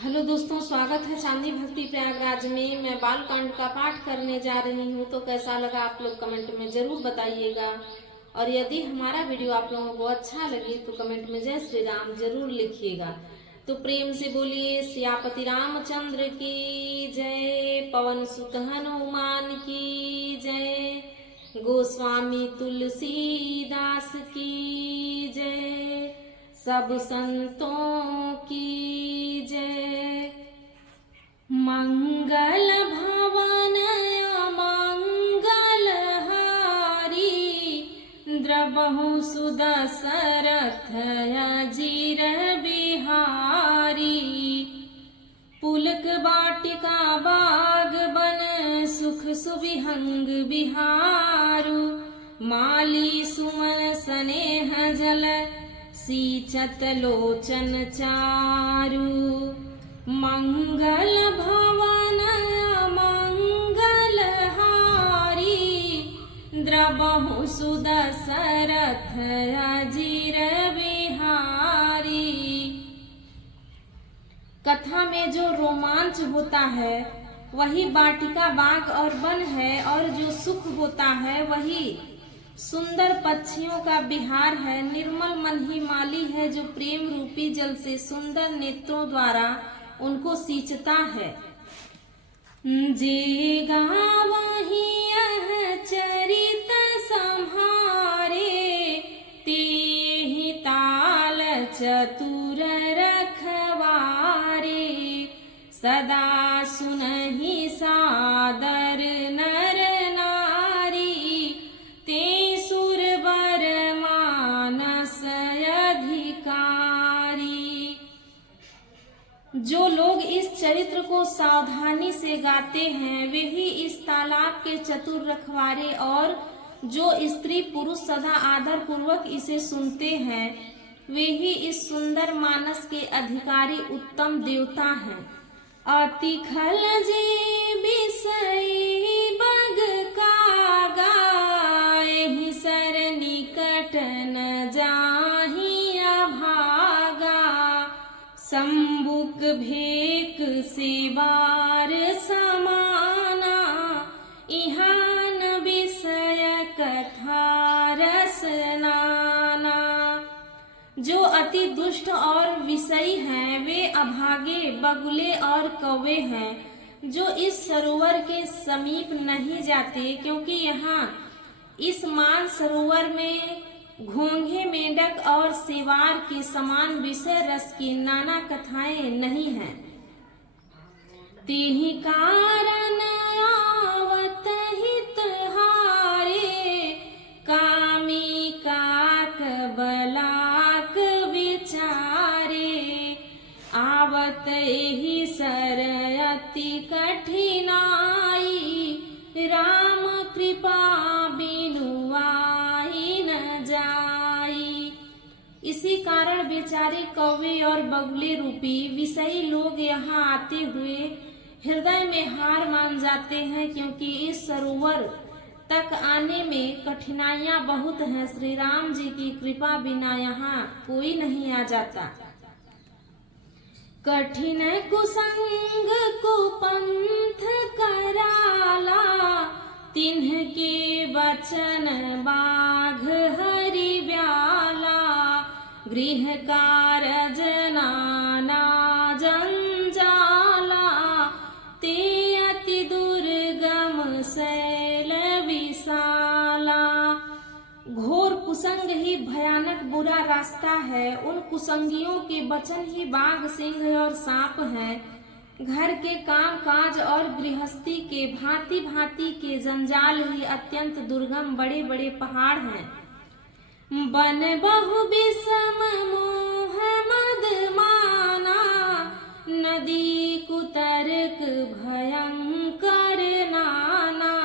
Hello दोस्तों, स्वागत है चांदनी भक्ति प्रयागराज में। मैं बालकांड का पाठ करने जा रही हूँ, तो कैसा लगा आप लोग कमेंट में जरूर बताइएगा। और यदि हमारा वीडियो आप लोगों को अच्छा लगे तो कमेंट में जय श्री राम जरूर लिखिएगा। तो प्रेम से बोलिए सियापति रामचंद्र की जय, पवन सुत हनुमान की जय, गोस्वामी तुलसीदास की जय, सब संतों की जय। मंगल भवन मंगल हारी, द्रबहु सुदशरथ अजीर बिहारी। पुलक बाटिका बाग बन सुख सुविहंग बिहारू, माली सुमन स्नेह जल सींचत लोचन चारु। मंगल भवन मंगल हारी, द्रबहु सुदशरथ अजीर बिहारी। कथा में जो रोमांच होता है वही बाटिका बाग और वन है, और जो सुख होता है वही सुंदर पक्षियों का विहार है। निर्मल मन ही माली है, जो प्रेम रूपी जल से सुंदर नेत्रों द्वारा उनको सींचता है। जे गावहि यह चरित सम्हारे, तेहि ताल चतुर रखवारे। सदा सुनहि सादर नर नारी, ते सुरवर मानस अधिकारी। जो लोग इस चरित्र को सावधानी से गाते हैं वे ही इस तालाब के चतुर रखवारे, और जो स्त्री पुरुष सदा आदर पूर्वक इसे सुनते हैं वे ही इस सुंदर मानस के अधिकारी उत्तम देवता हैं। अति खल जे बिसई बग कागा, एहि सर निकट न जाहि अभागा। संबुक भेक सेवार समाना, इहान विषय कथा रस नाना। जो अति दुष्ट और विषयी हैं वे अभागे बगुले और कौवे हैं, जो इस सरोवर के समीप नहीं जाते, क्योंकि यहाँ इस मान सरोवर में घोंघे मेंढक और सेवार के समान विषय रस की नाना कथाएं नहीं हैं। तेहि कारण आवत हित हारे, कामी काक बलाक विचारे। आवत एहि सर अति कठिनाई, राम कृपा बिनु आई न जाई। इसी कारण बेचारे कौवे और बगुले रूपी विषयी लोग यहाँ आते हुए हृदय में हार मान जाते हैं, क्योंकि इस सरोवर तक आने में कठिनाइयां बहुत हैं। श्री राम जी की कृपा बिना यहाँ कोई नहीं आ जाता। कठिन कुसंग कुपंथ कराला, तिन्ह के वचन बाघ हरि ब्याला। गृह कारज नाना जंजाला, ते अति दुर्गम शैल विशाला। घोर कुसंग ही भयानक बुरा रास्ता है, उन कुसंगियों के वचन ही बाघ सिंह और सांप हैं। घर के काम काज और गृहस्थी के भांति भांति के जंजाल ही अत्यंत दुर्गम बड़े बड़े पहाड़ हैं। बन बहु विषम मोह मद माना, नदी कुतर्क भयंकर नाना।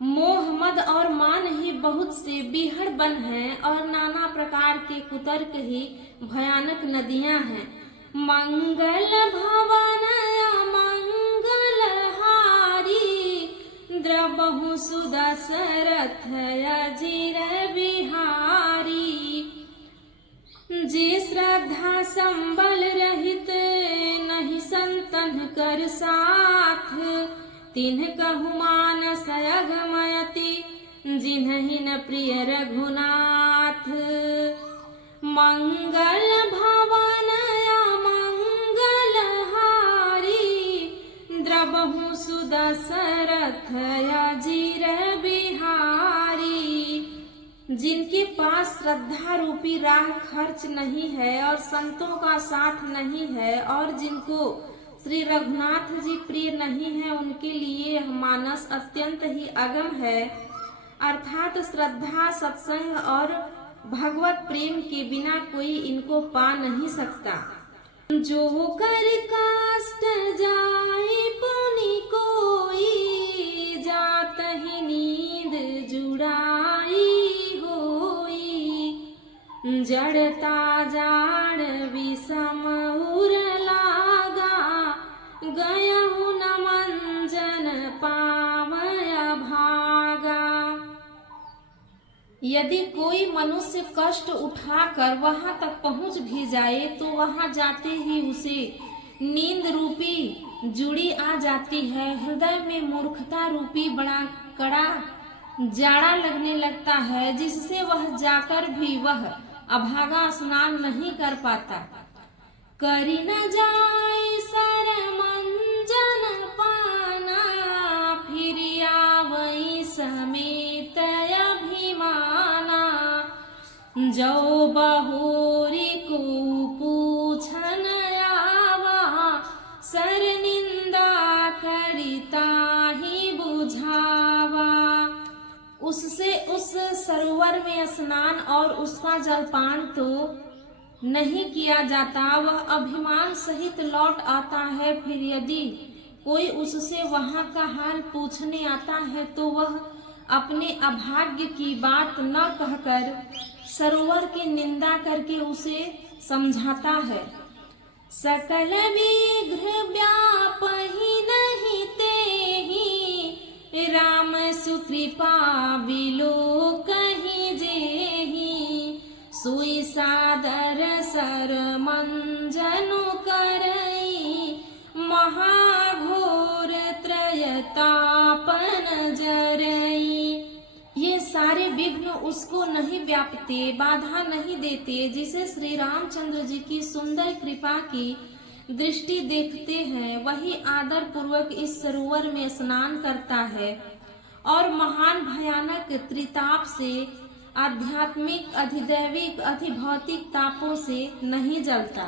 मोह मद और मान ही बहुत से बिहड़ बन हैं, और नाना प्रकार के कुतर्क ही भयानक नदियां हैं। मंगल भवन मंगल हारी, द्रबहु सुदशरथ अजीर बिहारी। जे श्रद्धा संबल रहित तिन्ह कहु मानस अगमयति जिन्हि न प्रिय रघुनाथ। मंगल भवन मंगल हारी द्रबहु सुदशरथ अजीर बिहारी। जिनके पास श्रद्धा रूपी राह खर्च नहीं है और संतों का साथ नहीं है और जिनको श्री रघुनाथ जी प्रिय नहीं है, उनके लिए मानस अत्यंत ही अगम है, अर्थात श्रद्धा, सत्संग और भगवत प्रेम के बिना कोई इनको पा नहीं सकता। जो कर काष्ठ जाए पुनि कोई, जात ही नींद जुड़ाई होई। जड़ता जाड़ विषम उर लागा, गयहु न मंजन पावय भागा। यदि कोई मनुष्य कष्ट उठाकर वहां तक पहुंच भी जाए तो वहां जाते ही उसे नींद रूपी जुड़ी आ जाती है। हृदय में मूर्खता रूपी बड़ा कड़ा जाड़ा लगने लगता है, जिससे वह जाकर भी वह अभागा स्नान नहीं कर पाता। करी न जाय सर मंजन पाना, फिर आवई समेत अभिमाना। जो बहोरी को पूछन आवा, सर निंदा करिता ही बुझावा। उससे उस सरोवर में स्नान और उसका जलपान तो नहीं किया जाता, वह अभिमान सहित लौट आता है। फिर यदि कोई उससे वहां का हाल पूछने आता है तो वह अपने अभाग्य की बात न कहकर सरोवर की निंदा करके उसे समझाता है। सकल विघ्न व्यापहि नहीं तेहि, राम सुकृपा बिलो कहीं जेहि। सोई सादर सर मंजनु करई, महाघोर त्रयतापन जरई। ये सारे विघ्न उसको नहीं व्यापते, बाधा नहीं देते। जिसे श्री रामचंद्र जी की सुंदर कृपा की दृष्टि देखते हैं, वही आदर पूर्वक इस सरोवर में स्नान करता है और महान भयानक त्रिताप से, आध्यात्मिक, अधिदैविक, अधिभौतिक तापों से नहीं जलता।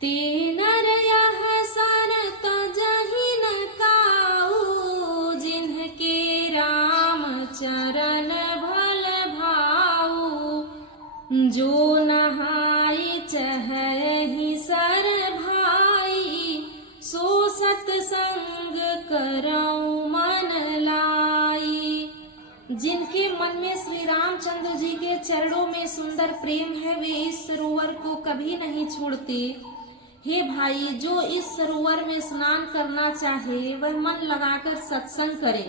ते नर यह सर तजहि न काऊ, जिनके राम चरण भल भाऊ। जो नहाई चहहि सर भाई, सो सत्संग करऊ मन लाई। जिनके मन में श्री रामचंद्र जी के चरणों में सुंदर प्रेम है, वे इस सरोवर को कभी नहीं छोड़ते। हे भाई, जो इस सरोवर में स्नान करना चाहे वह मन लगाकर सत्संग करे।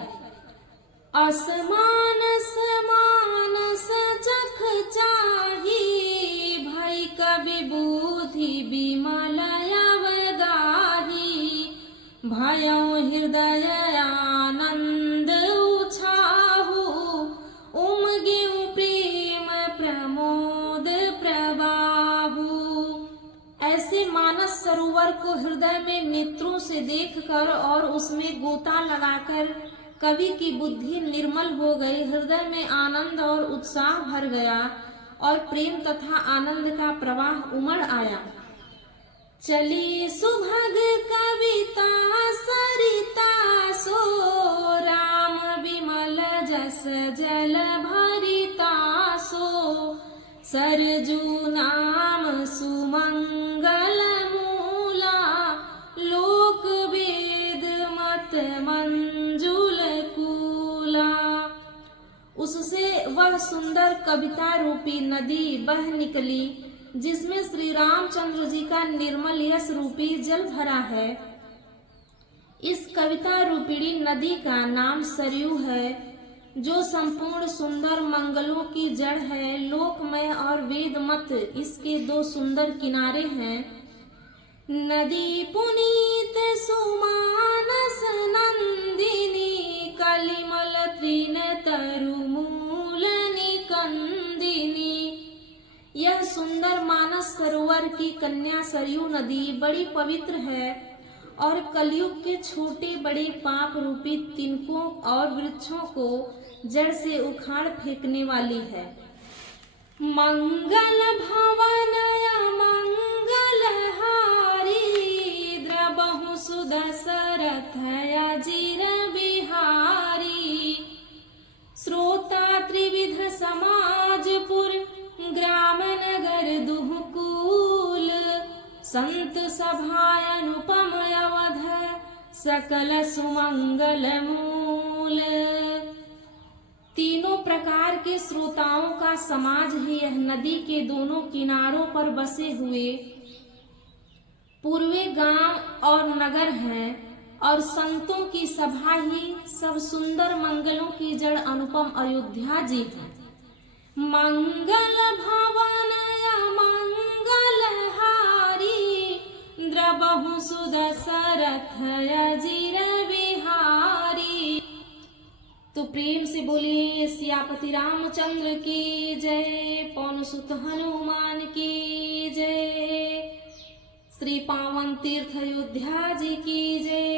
असमानस मानस चख चाही, भई कवि बुद्धि विमल अवगाही। भयो हृदय आनंद उछाहु, उमगिउ प्रेम प्रमोद प्रवाहु। ऐसे मानस सरोवर को हृदय में नेत्रों से देखकर और उसमें गोता लगाकर कवि की बुद्धि निर्मल हो गई, हृदय में आनंद और उत्साह भर गया और प्रेम तथा आनंद का प्रवाह उमड़ आया। चली सुभग कविता सरिता, सो राम विमल जस जल भरिता। सो सरजू नाम सुमंगल मूला, लोक वेद मत मंजुल कूला। उससे वह सुंदर कविता रूपी नदी बह निकली, जिसमें श्री रामचंद्र जी का निर्मल यश रूपी जल भरा है। इस कविता रूपिणी नदी का नाम सरयू है, जो संपूर्ण सुंदर मंगलों की जड़ है। लोकमय और वेदमत इसके दो सुंदर किनारे हैं। नदी पुनीत सुमानस नंद, सुंदर मानस सरोवर की कन्या सरयू नदी बड़ी पवित्र है और कलयुग के छोटे बड़े पाप रूपी तिनकों और वृक्षों को जड़ से उखाड़ फेंकने वाली है। मंगल भवनया मंगलहारी द्रबहु सुदशरथया जिर बिहारी श्रोता त्रिविध समाजपुर ग्राम नगर दुहकूल संत सभा अनुपम अवध सकल सुमंगल मूल। तीनों प्रकार के श्रोताओं का समाज ही यह नदी के दोनों किनारों पर बसे हुए पूर्वे गांव और नगर हैं और संतों की सभा ही सब सुंदर मंगलों की जड़ अनुपम अयोध्या जी है। मंगल भवनया मंगलहारी द्रबहु सुदशरथया जिर बिहारी। तो प्रेम से बोलिए सियापति रामचंद्र की जय, पवन सुत हनुमान की जय, श्री पावन तीर्थ अयोध्या जी की जय।